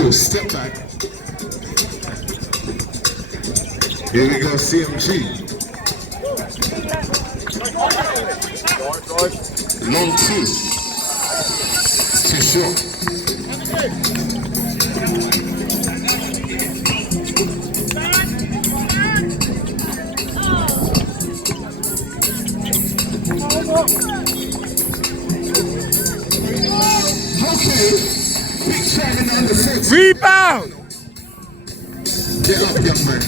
Oh, step back. Here we go, CMG. Long two. It's too short. Okay. Big shining on the foot. Rebound! Get up, young man.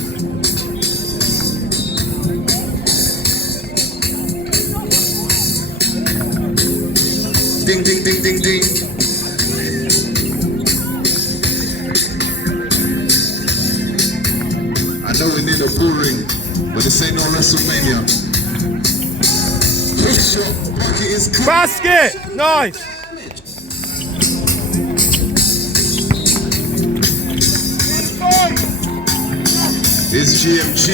Ding, ding, ding, ding, ding. I know we need a bull ring, but this ain't no WrestleMania. Quick shot, bucket is good. Basket! Nice! It's GMG.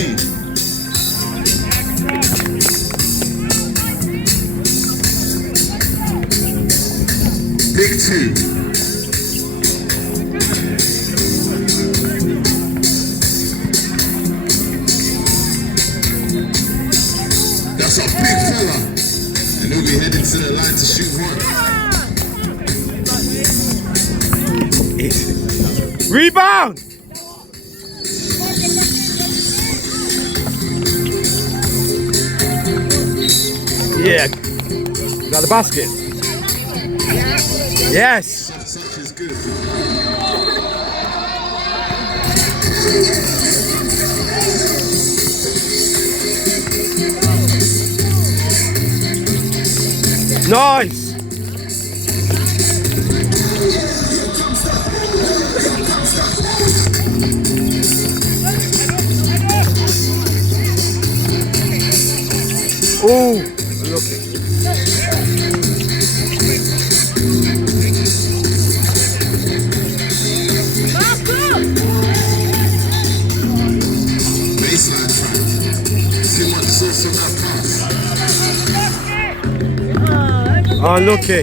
Big two. That's a big fella. And he'll be heading to the line to shoot one. Rebound! Yeah. Got the basket. Yes. Such is good. Nice. Oh, lucky. Baseline time. See what sauce on that pass. Unlucky.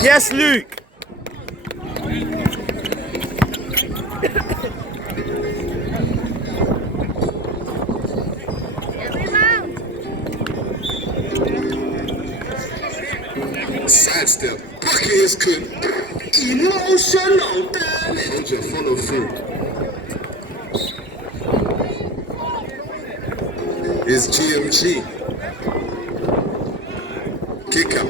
Yes, Luke. Sidestep. Bucket is good. Emotional damage. Hold your follow through. It's GMG. Kick out.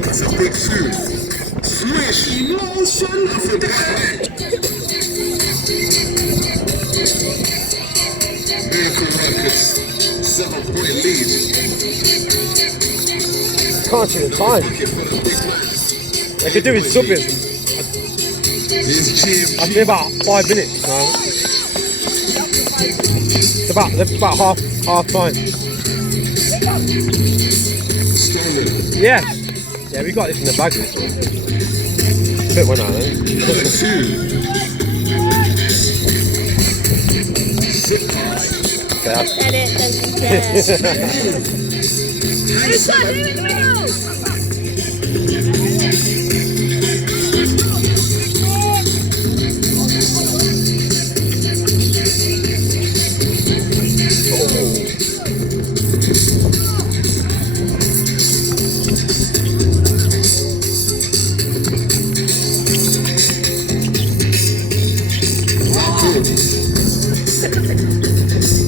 That's a big food. Swish. Emotion of the bag. Miracle Rockets. 7-point lead. Can't see the time. They could do with subbing. It's GMG. I'd be about 5 minutes now. It's about half time. Stolen. Yeah. Yeah, we got this in the bag. Bit went out there. Number two. Sit pass. Okay, that's Who's got who in the middle?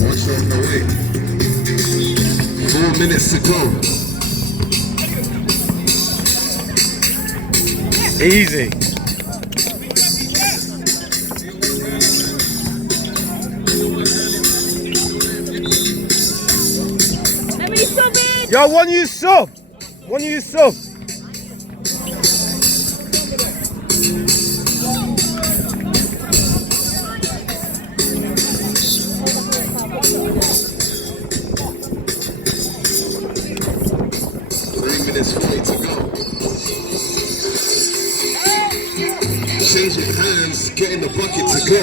Watch on the way. 4 minutes to go. easy. Yo, one you sub. One you sub. Minutes 40 to go. Changing hands, getting the bucket to go.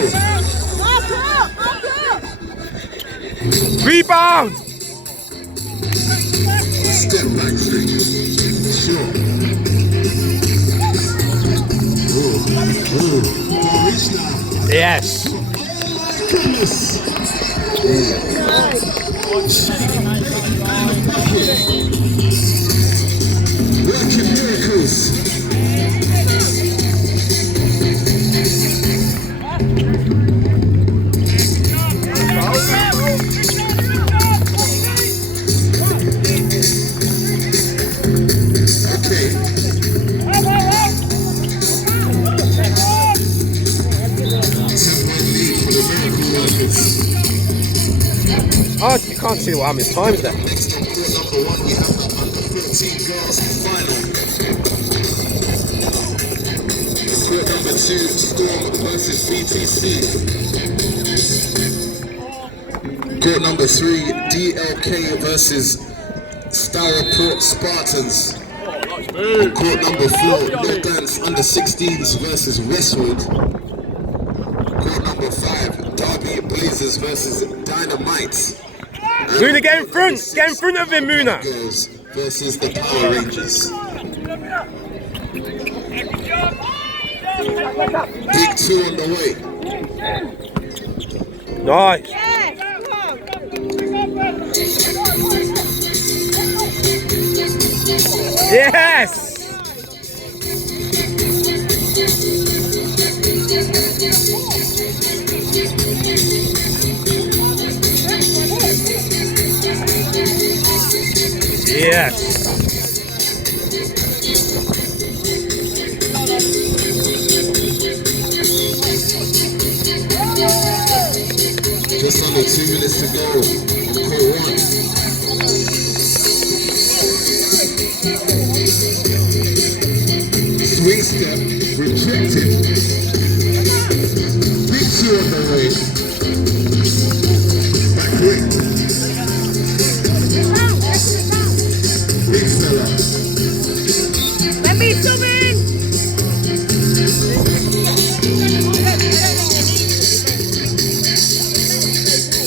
Rebound. Step back three. Sure. Don't reach now. Yes. Oh my goodness. Working miracles. Okay. Lead for the miracle workers. Oh, you can't see how many times there. Next on court number 1, we have the under 14 girls final. Court number 2, Storm versus BTC. Court number 3, DLK versus Stourport Spartans. On court number 4, Lowlands under 16s versus Westwood. Court number 5, Derby Blazers versus Dynamite. Muna, get in front. Get in front of him, Muna. Girls versus the Power Rangers. Big 2 on the way. Nice. Yes. Yes. Just under 2 minutes to go on court 1. Swing step rejected. Big 2 on the way. Back quick. Big fella. Let me zoom in.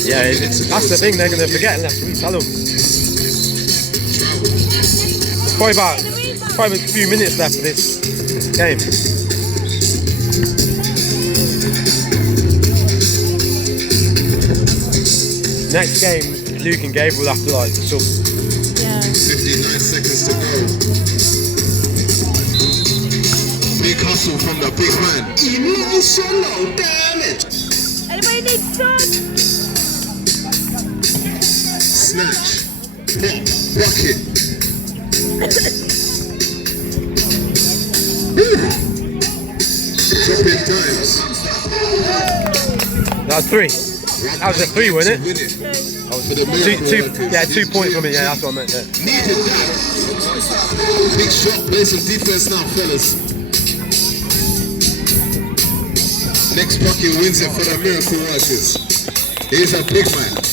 Yeah, that's the thing they're going to forget unless we tell them. Probably a few minutes left of this game. Next game, Luke and Gabe will have to like sub. Yeah. 59 seconds to go. Big hustle from the big man. Emotional damage. Anybody need sun? Snatch. Pop. Bucket. Dropping dimes. That was 3. That was a 3, wasn't it? For the Two, miracle two, workers. yeah, 2 points from it. Yeah, that's what I meant. Yeah. Needed that. Big shot. Play some defense now, fellas. Next bucket wins it for the miracle workers. Here's a big man.